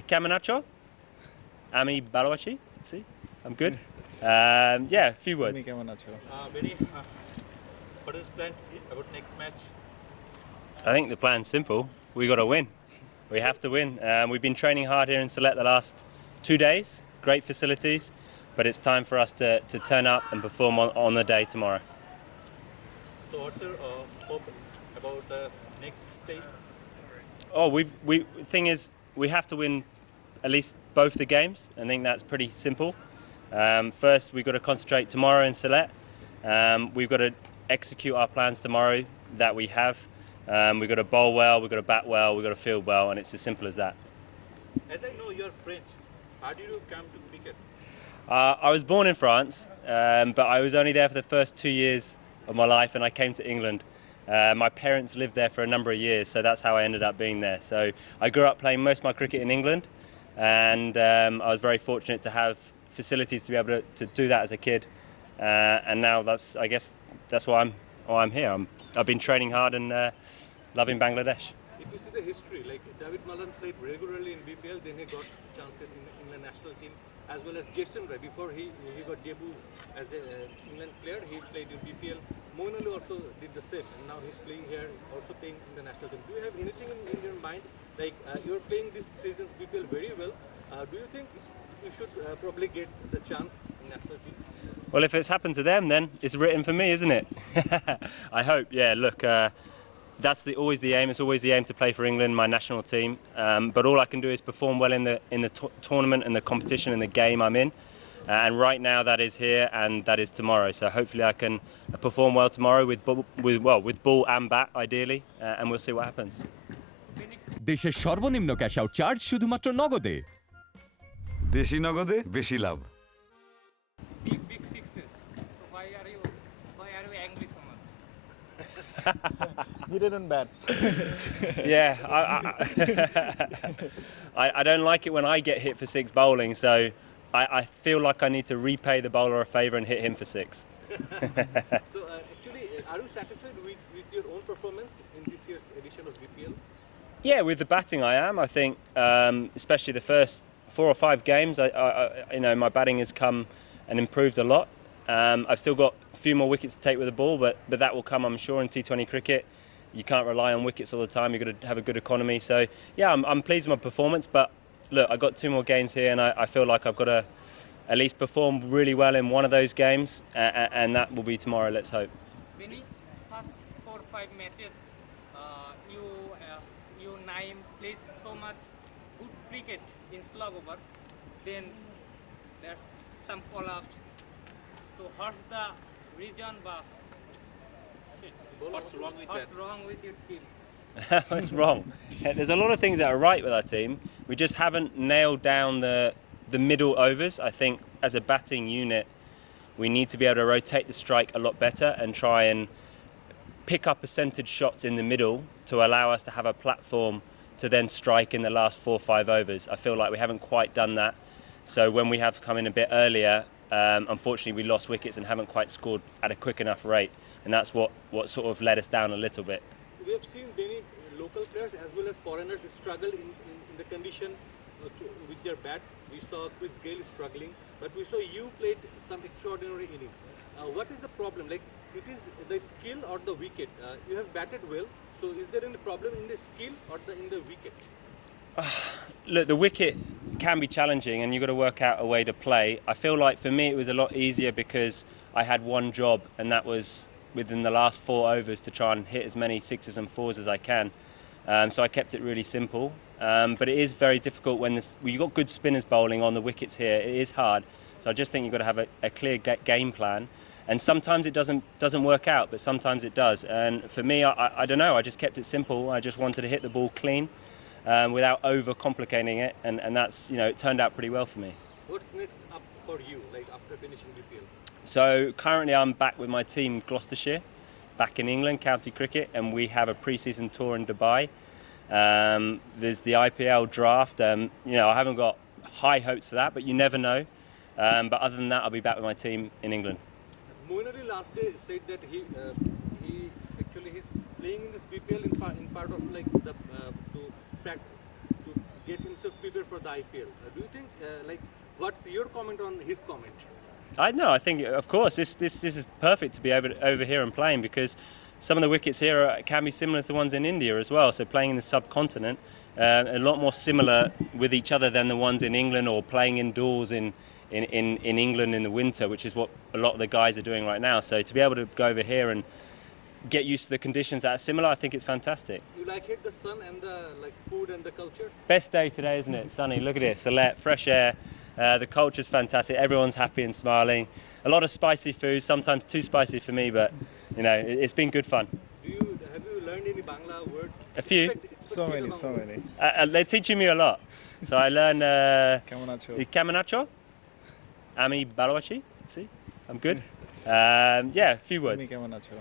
Caminaccio, Ami Balawachi. See, I'm good. Yeah, a few words. Benny, what is the plan about next match? I think the plan's simple. We got to win. We have to win. We've been training hard here in Sylhet the last 2 days. Great facilities, but it's time for us to turn up and perform on the day tomorrow. So what's your hope about the next stage? Oh, thing is, we have to win at least both the games. I think that's pretty simple. First, we've got to concentrate tomorrow in Sylhet. We've got to execute our plans tomorrow that we have. We've got to bowl well, we've got to bat well, we've got to field well, and it's as simple as that. As I know you're French, how did you come to cricket? I was born in France, but I was only there for the first 2 years of my life, and I came to England. My parents lived there for a number of years, so that's how I ended up being there. So I grew up playing most of my cricket in England, and I was very fortunate to have facilities to be able to do that as a kid. And now I guess that's why I'm here. I've been training hard and loving Bangladesh. If you see the history, like David Malan played regularly in BPL, then he got chances in the England national team, as well as Jason Ray. Before he got debut as an England player, he played in BPL. Moeen Ali also did the same, and now he's playing here, also playing in the national team. Do you have anything in your mind? Like you're playing this season BPL very well. Do you think you should probably get the chance in national team? Well, if it's happened to them, then it's written for me, isn't it? I hope. Yeah. Look, that's always the aim. It's always the aim to play for England, my national team. But all I can do is perform well in the tournament and the competition and the game I'm in. And right now that is here and that is tomorrow. So hopefully I can perform well tomorrow with ball and bat ideally, and we'll see what happens. দেশের সর্বনিম্ন cash out charge শুধুমাত্র নগদে। দেশি নগদে বেশি লাভ। Big sixes. So why are you angry so much? He didn't bat. Yeah, I don't like it when I get hit for six bowling, so I feel like I need to repay the bowler a favour and hit him for six. So actually, are you satisfied with your own performance in this year's edition of BPL? Yeah, with the batting I am. I think, especially the first 4 or 5 games, my batting has come and improved a lot. I've still got a few more wickets to take with the ball, but that will come, I'm sure, in T20 cricket. You can't rely on wickets all the time. You've got to have a good economy. So, yeah, I'm pleased with my performance. But look, I've got 2 more games here, and I feel like I've got to at least perform really well in one of those games, and that will be tomorrow. Let's hope. Benny, first 4 or 5 matches, you Naim played so much good cricket in slog over. Then there's some collapse. So what's the reason, but What's wrong with that? what's wrong with your team? What's wrong? There's a lot of things that are right with our team. We just haven't nailed down the middle overs. I think as a batting unit, we need to be able to rotate the strike a lot better and try and pick up percentage shots in the middle to allow us to have a platform to then strike in the last 4 or 5 overs. I feel like we haven't quite done that. So when we have come in a bit earlier, unfortunately we lost wickets and haven't quite scored at a quick enough rate. And that's what sort of let us down a little bit. We have seen many local players as well as foreigners struggle in the condition with their bat. We saw Chris Gayle struggling, but we saw you played some extraordinary innings. What is the problem? Like, it is the skill or the wicket? You have batted well, so is there any problem in the skill or in the wicket? Look, the wicket can be challenging and you've got to work out a way to play. I feel like for me it was a lot easier because I had one job, and that was within the last 4 overs to try and hit as many 6s and 4s as I can. So I kept it really simple. But it is very difficult when you've got good spinners bowling on the wickets here. It is hard. So I just think you've got to have a clear game plan. And sometimes it doesn't work out, but sometimes it does. And for me, I don't know. I just kept it simple. I just wanted to hit the ball clean without over-complicating it. And that's, it turned out pretty well for me. What's next up for you, like after finishing BPL? So currently I'm back with my team Gloucestershire, back in England, county cricket, and we have a pre-season tour in Dubai. There's the IPL draft. I haven't got high hopes for that, but you never know. But other than that, I'll be back with my team in England. Moeen Ali last day said that he's playing in this BPL in part of like to get himself prepare for the IPL. Do you think, what's your comment on his comment? I think, of course, this is perfect to be over here and playing, because some of the wickets here can be similar to the ones in India as well. So playing in the subcontinent, a lot more similar with each other than the ones in England, or playing indoors in England in the winter, which is what a lot of the guys are doing right now. So to be able to go over here and get used to the conditions that are similar, I think it's fantastic. You like it, the sun and the food and the culture? Best day today, isn't it? Sunny, look at it, Salette, fresh air. The culture's fantastic. Everyone's happy and smiling. A lot of spicy food, sometimes too spicy for me, but you know, it's been good fun. Have you learned any Bangla word? A few. So many. They're teaching me a lot. So I learn Kemen acho? Kemen acho? Ami balo achi? See, I'm good. Yeah, a few words. Kemen acho?